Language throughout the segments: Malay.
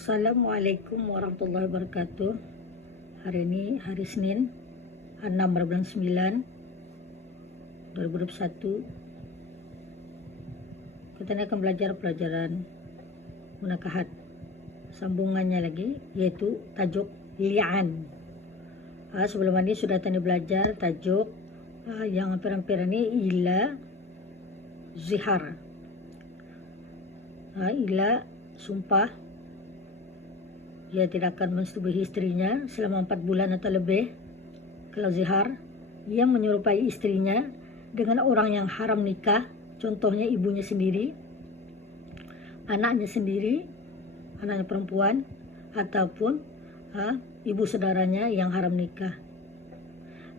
Assalamualaikum warahmatullahi wabarakatuh. Hari ini hari Senin 6 bulan 9 2021. Kita akan belajar pelajaran munakahat. Sambungannya lagi yaitu tajuk li'an. Sebelum ini sudah tadi belajar tajuk yang hampir-hampir ini ila zihar. Ila sumpah dia tidak akan mensetubuhi istrinya selama 4 bulan atau lebih. Kalau zihar, ia menyerupai istrinya dengan orang yang haram nikah, contohnya ibunya sendiri, anaknya sendiri, anaknya perempuan, ataupun ibu saudaranya yang haram nikah.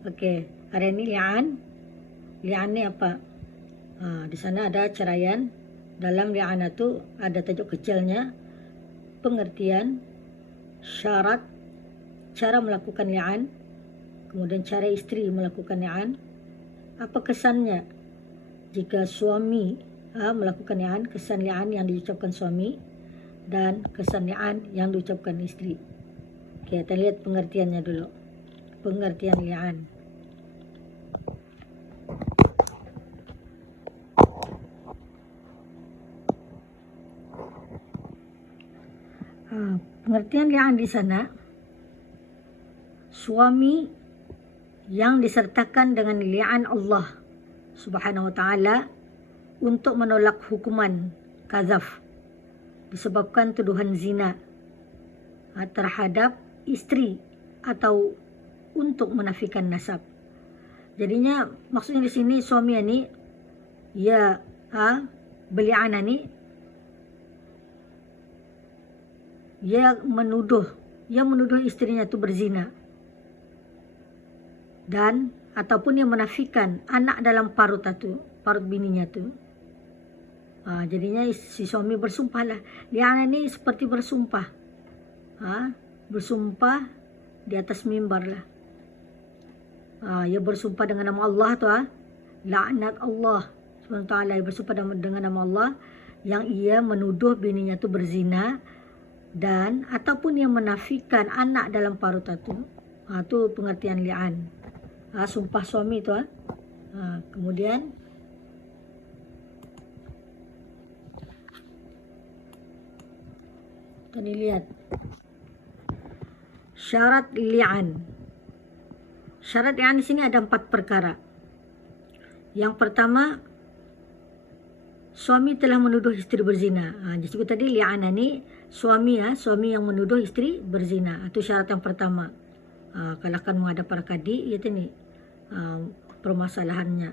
Oke, hari ini li'an. Li'an ini apa? Di sana ada ceraian. Dalam li'an itu ada tajuk kecilnya, pengertian, syarat, cara melakukan li'an, kemudian cara istri melakukan li'an, apa kesannya jika suami melakukan li'an, kesan li'an yang diucapkan suami dan kesan li'an yang diucapkan istri. Oke, kita lihat pengertiannya dulu. Pengertian li'an. Pengertian li'an di sana, suami yang disertakan dengan li'an Allah Subhanahu wa taala untuk menolak hukuman qazaf disebabkan tuduhan zina terhadap istri atau untuk menafikan nasab. Jadinya maksudnya di sini suami ini ya beli'an ini ia menuduh istrinya itu berzina dan ataupun ia menafikan anak dalam parut bininya tu. Jadinya si suami bersumpahlah. Li'an ini seperti bersumpah. Bersumpah di atas mimbar lah. Ia bersumpah dengan nama Allah tu. Laknat Allah SWT. Ia bersumpah dengan nama Allah yang ia menuduh bininya tu berzina dan ataupun yang menafikan anak dalam parut itu. Itu pengertian li'an. Sumpah suami itu. Kemudian tadi lihat syarat li'an. Syarat li'an di sini ada 4 perkara. Yang pertama, suami telah menuduh istri berzina. Jadi tadi li'an ini suami yang menuduh istri berzina. Itu syarat yang pertama. Kalau akan menghadap para kadi, itu ni permasalahannya.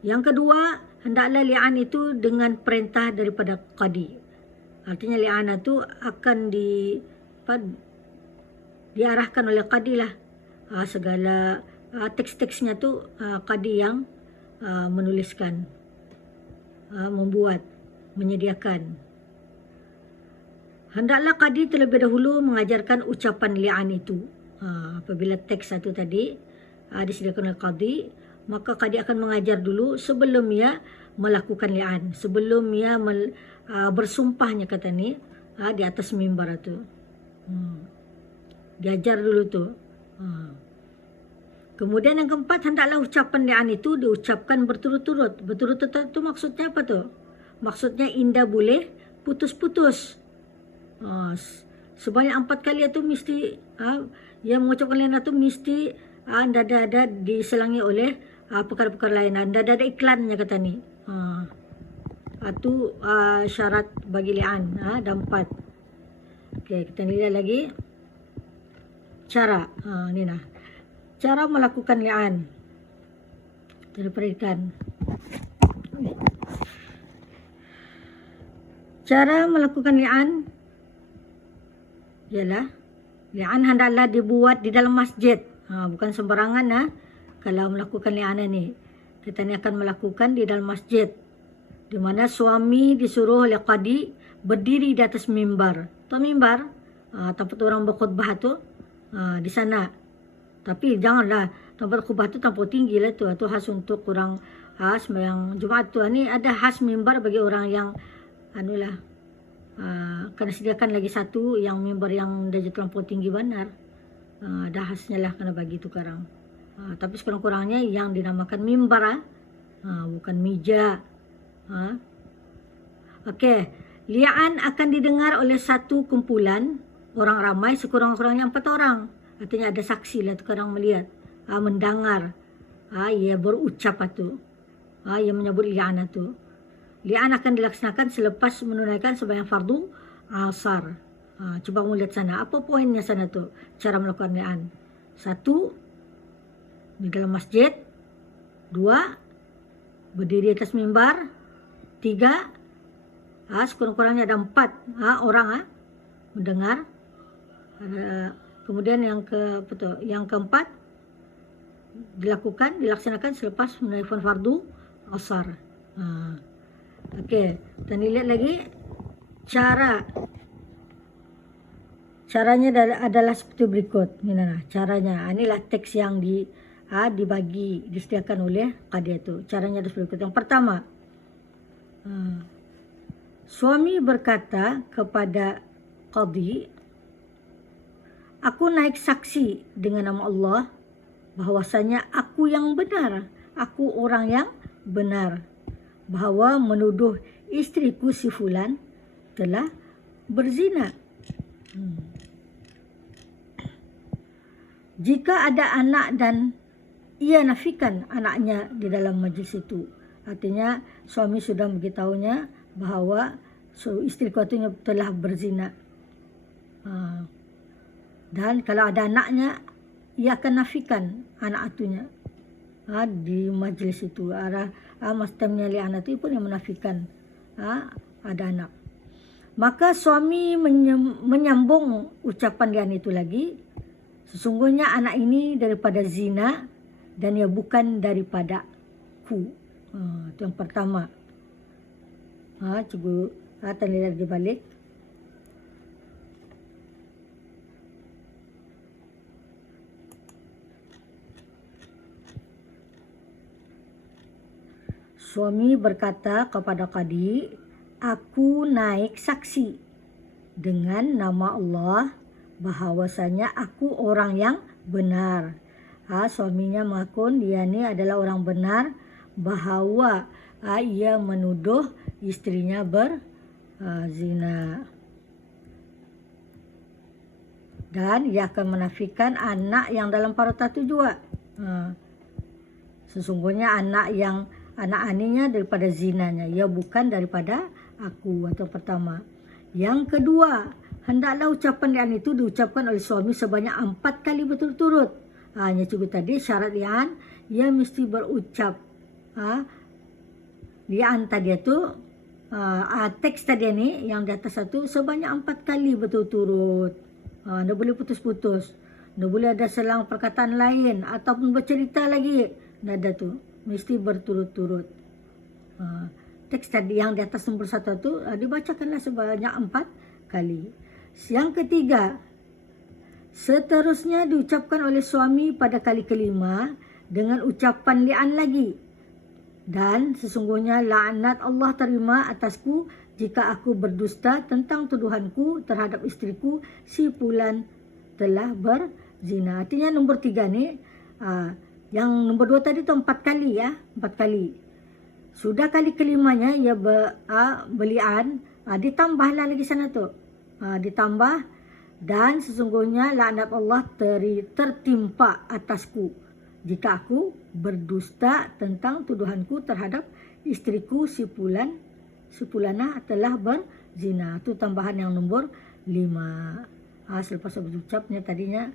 Yang kedua, hendaklah li'an itu dengan perintah daripada kadi. Artinya li'an itu akan diarahkan oleh kadi lah. Segala teks-teksnya tu kadi yang menuliskan, membuat, menyediakan. Hendaklah kadi terlebih dahulu mengajarkan ucapan li'an itu. Apabila teks itu tadi disediakan oleh kadi, maka kadi akan mengajar dulu sebelum ia melakukan li'an, sebelum ia bersumpahnya kata ni di atas mimbar itu. Diajar dulu tu. Kemudian yang keempat, hendaklah ucapan li'an itu diucapkan berturut-turut. Berturut-turut itu maksudnya apa tu? Maksudnya indah boleh putus-putus. Sebanyak 4 kali itu mesti yang mengucapkan li'an itu mesti ada diselangi oleh perkara-perkara lain. Ada iklannya kata ni. Itu syarat bagi li'an. Ada 4. Okey, kita lihat lagi cara. Ni nah. Cara melakukan li'an. Kita perhatikan. Cara melakukan li'an ialah li'an hendaklah dibuat di dalam masjid. Bukan sembarangan kalau melakukan li'an ini. Kita ni akan melakukan di dalam masjid, di mana suami disuruh oleh qadi berdiri di atas mimbar. Tahu mimbar? Tempat orang berkhutbah tu di sana. Tapi janganlah tempat khutbah tu terlalu tinggi lah tu. Itu khas untuk orang sembahyang Jumaat tu. Ni ada khas mimbar bagi orang yang kena sediakan lagi satu yang mimbar yang darjah terlampau tinggi benar. Dah khasnya lah kena bagi tu karang. Tapi sekurang-kurangnya yang dinamakan mimbar, bukan meja. Okey, li'an akan didengar oleh satu kumpulan orang ramai, sekurang-kurangnya 4 orang. Artinya ada saksi lah tu karang melihat, mendengar, ia berucap tu, ia menyebut li'an tu. Li'an akan dilaksanakan selepas menunaikan sembahyang fardu asar. Cuba kamu lihat sana, apa poinnya sana tu, cara melakukan li'an. 1, di dalam masjid. 2, berdiri atas mimbar. 3, sekurang-kurangnya ada 4 orang mendengar. Kemudian yang keempat dilaksanakan selepas menunaikan fardu asar. Okey, kita lihat lagi caranya adalah seperti berikut. Ini caranya. Inilah teks yang disediakan oleh qadi itu. Caranya adalah seperti berikut. Yang pertama, suami berkata kepada qadi, aku naik saksi dengan nama Allah bahwasanya aku yang benar, aku orang yang benar, bahawa menuduh istriku si fulan telah berzina. Jika ada anak dan ia nafikan anaknya di dalam majlis itu, artinya suami sudah memberitahunya bahawa istriku itu telah berzina. Dan kalau ada anaknya, ia akan nafikan anak atunya di majlis itu. Mastamnya li anak itu pun yang menafikan ada anak. Maka suami menyambung ucapan lian itu lagi. Sesungguhnya anak ini daripada zina dan ia bukan daripada ku. Itu yang pertama. Cuba kita lihat di balik. Suami berkata kepada qadi, aku naik saksi dengan nama Allah bahawasanya aku orang yang benar. Suaminya mengaku dia ni adalah orang benar, bahawa ia menuduh istrinya berzina. Dan ia akan menafikan anak yang dalam parut itu juga. Sesungguhnya anak aninya daripada zinanya, ia bukan daripada aku. Atau pertama. Yang kedua, hendaklah ucapan li'an itu diucapkan oleh suami sebanyak 4 kali berturut-turut. Hanya cuba tadi syarat li'an, ia mesti berucap li'an tadi itu, teks tadi ni yang di atas satu sebanyak 4 kali berturut-turut. Tak boleh putus-putus, tak boleh ada selang perkataan lain ataupun bercerita lagi. Tak ada tu, mesti berturut-turut. Teks tadi yang di atas nombor 1 tu dibacakanlah sebanyak 4 kali. Yang ketiga, seterusnya diucapkan oleh suami pada kali kelima dengan ucapan li'an lagi. Dan sesungguhnya laknat Allah terima atasku jika aku berdusta tentang tuduhanku terhadap istriku si fulan telah berzina. Artinya nombor 3 ni, yang nombor 2 tadi tu 4 kali 4 kali. Sudah kali kelimanya ia berli'an, ditambahlah lagi sana tu. Ditambah, dan sesungguhnya laknat Allah tertimpa atasku jika aku berdusta tentang tuduhanku terhadap istriku si fulanah telah berzina. Itu tambahan yang nombor 5. Selepas berucapnya tadinya,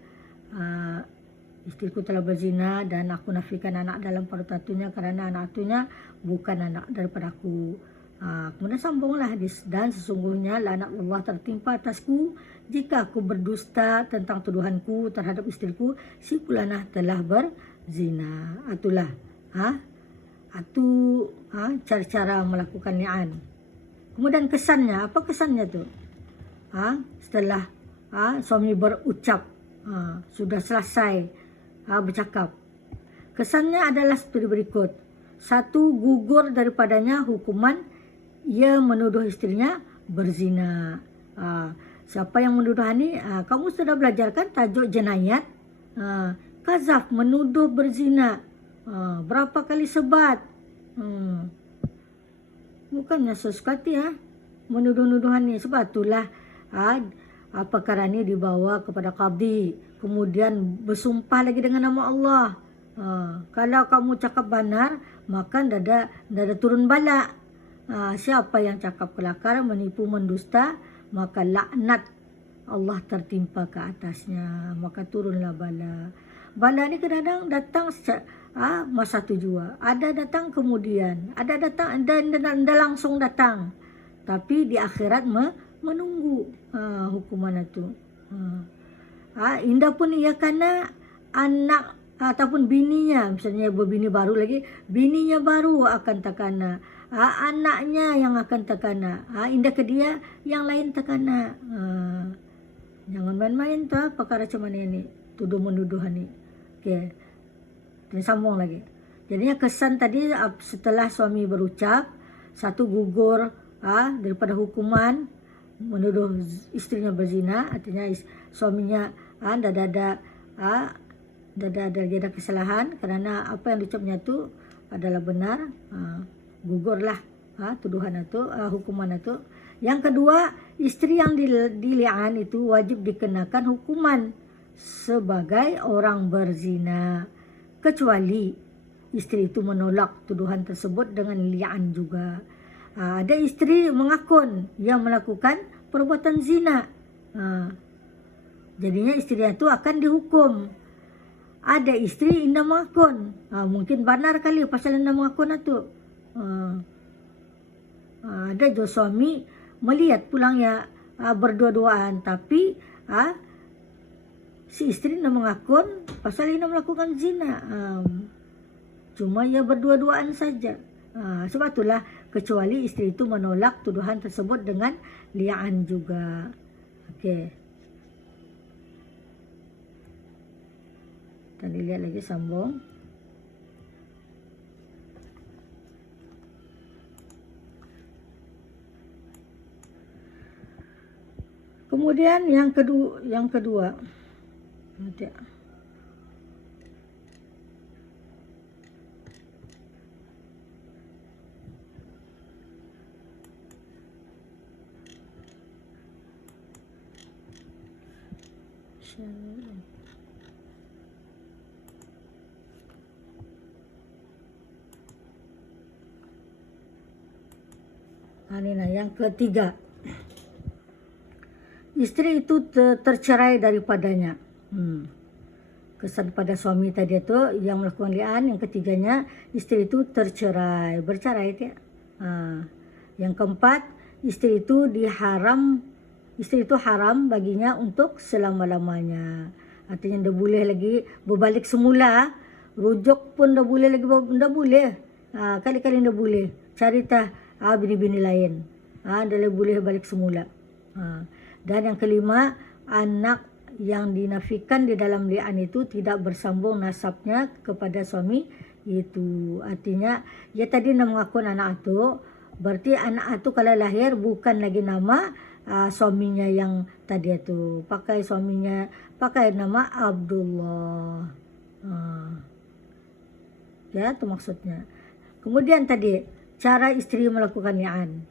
istriku telah berzina dan aku nafikan anak dalam parut atunya kerana anak atunya bukan anak daripada aku. Kemudian sambunglah hadis, dan sesungguhnya laknat Allah tertimpa atasku jika aku berdusta tentang tuduhanku terhadap istriku si fulanah telah berzina. Itulah cara-cara melakukan li'an. Kemudian kesannya, apa kesannya tu? Setelah suami berucap, sudah selesai bercakap, kesannya adalah seperti berikut. 1, gugur daripadanya hukuman ia menuduh istrinya berzina. Siapa yang menuduh ini? Kamu sudah belajar kan tajuk jenayat? Kazaf, menuduh berzina. Berapa kali sebat? Bukannya sesekali menuduh-nuduhan ni. Sebab itulah perkara ni dibawa kepada qadhi. Kemudian bersumpah lagi dengan nama Allah. Kalau kamu cakap benar, maka dah ada turun bala. Siapa yang cakap kelakar, menipu, mendusta, maka laknat Allah tertimpa ke atasnya. Maka turunlah bala. Bala ni kadang-kadang datang masa tu juga. Ada datang kemudian. Ada datang dan langsung datang. Tapi di akhirat menunggu hukuman itu. Indah pun ia karena anak ataupun bininya, misalnya berbini baru lagi, bininya baru akan terkena. Anaknya yang akan terkena. Indah ke dia, yang lain terkena. Jangan main-main tuh perkara macam mana ni. Tuduh-menuduh ni. Okey. Kita sambung lagi. Jadinya kesan tadi setelah suami berucap, satu gugur daripada hukuman menuduh istrinya berzina, artinya suaminya dah ada kesalahan kerana apa yang diucapnya tu adalah benar, gugurlah tuduhan itu, hukuman itu. Yang kedua, istri yang dili'an itu wajib dikenakan hukuman sebagai orang berzina, kecuali istri itu menolak tuduhan tersebut dengan li'an juga. Ada istri mengakun yang melakukan perbuatan zina, jadinya istri itu akan dihukum. Ada istri indah mengakun, mungkin benar kali pasal indah mengakun itu. Ada juga suami melihat pulangnya berdua-duaan, tapi si istri indah mengakun pasal indah melakukan zina. Cuma ia berdua-duaan saja. Sebab itulah kecuali istri itu menolak tuduhan tersebut dengan li'an juga. Okey. Kita lihat lagi sambung. Kemudian yang kedua. Yang ketiga, istri itu tercerai daripadanya. Kesan pada suami tadi itu yang melakukan li'an. Yang ketiganya, istri itu bercerai dia. Yang keempat, istri itu haram baginya untuk selama-lamanya. Artinya dah boleh lagi berbalik semula, rujuk pun dah boleh lagi, dah boleh. Kali-kali dah boleh. Cari bini-bini lain. Dah boleh balik semula. Dan yang kelima, anak yang dinafikan di dalam li'an itu tidak bersambung nasabnya kepada suami itu. Artinya, dia tadi nak mengaku anak itu, berarti anak itu kalau lahir bukan lagi nama suaminya yang tadi itu. Pakai nama Abdullah. Ya, itu maksudnya. Kemudian tadi, cara istri melakukan li'an.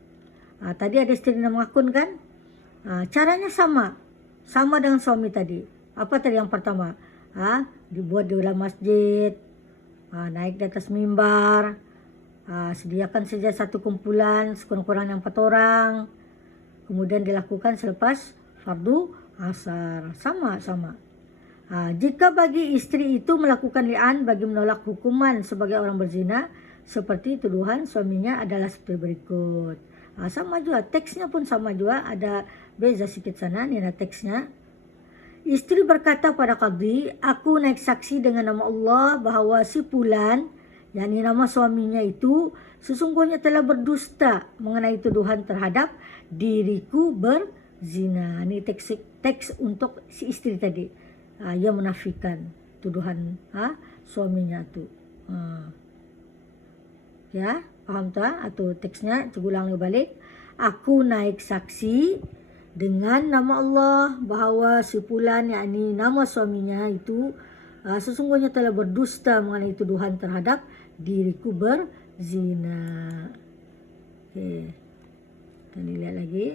Tadi ada istri yang mengakun kan? Caranya sama dengan suami tadi. Apa tadi yang pertama? Dibuat di dalam masjid, naik di atas mimbar, sediakan saja satu kumpulan sekurang-kurangnya 4 orang. Kemudian dilakukan selepas fardu asar. Sama. Jika bagi istri itu melakukan li'an bagi menolak hukuman sebagai orang berzina, seperti tuduhan suaminya adalah seperti berikut. Sama juga, teksnya pun sama juga, ada beza sikit sana, ni ada teksnya. Istri berkata pada qadhi, aku naik saksi dengan nama Allah bahawa si Fulan, yakni nama suaminya itu, sesungguhnya telah berdusta mengenai tuduhan terhadap diriku berzina. Ini teks untuk si istri tadi. Ia menafikan tuduhan suaminya itu. Ya, paham tak? Atau teksnya, ulang balik. aku naik saksi dengan nama Allah bahawa si fulan, yakni nama suaminya itu, sesungguhnya telah berdusta mengenai tuduhan terhadap diriku berzina. Okey. Kita lihat lagi.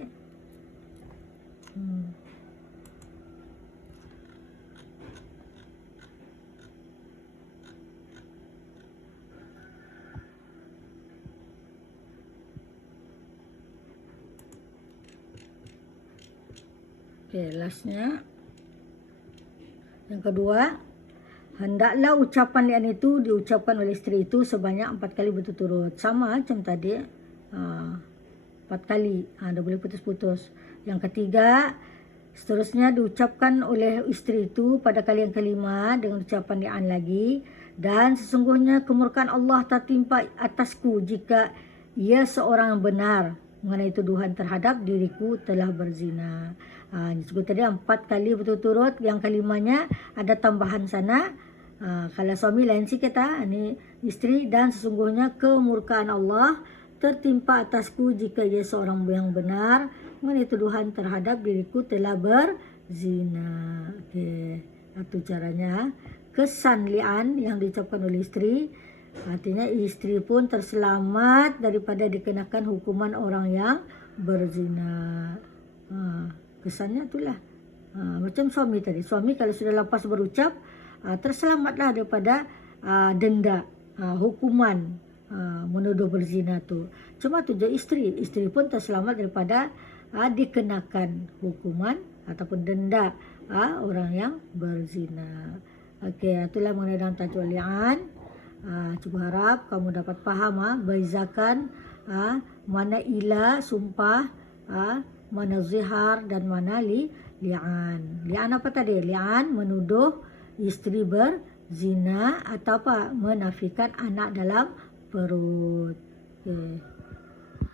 Okey, lastnya. Yang kedua, hendaklah ucapan li'an itu diucapkan oleh isteri itu sebanyak 4 kali berturut-turut. Sama macam tadi. 4 kali. Dah boleh putus-putus. Yang ketiga, seterusnya diucapkan oleh isteri itu pada kali yang kelima dengan ucapan li'an lagi. Dan sesungguhnya kemurkaan Allah tertimpa atasku jika ia seorang yang benar mengenai tuduhan terhadap diriku telah berzina. Disebut tadi 4 kali berturut-turut. Yang kelimanya ada tambahan sana. Kalau suami lain sikit, ini isteri. Dan sesungguhnya kemurkaan Allah tertimpa atasku jika ia seorang yang benar mengenai tuduhan terhadap diriku telah berzina. Okey, itu caranya. Kesan li'an yang diucapkan oleh isteri, artinya isteri pun terselamat daripada dikenakan hukuman orang yang berzina. Kesannya itulah. Macam suami tadi. Suami kalau sudah lepas berucap, terselamatlah daripada denda, hukuman menuduh berzina tu. Cuma tujuh isteri. Isteri pun terselamat daripada dikenakan hukuman ataupun denda orang yang berzina. Okey, itulah mengenai dalam tajuk li'an. Cuba harap kamu dapat faham bezakan mana ila, sumpah, mana zihar dan mana li'an. Li'an apa tadi? Li'an menuduh isteri berzina atau apa? Menafikan anak dalam perut. Okay.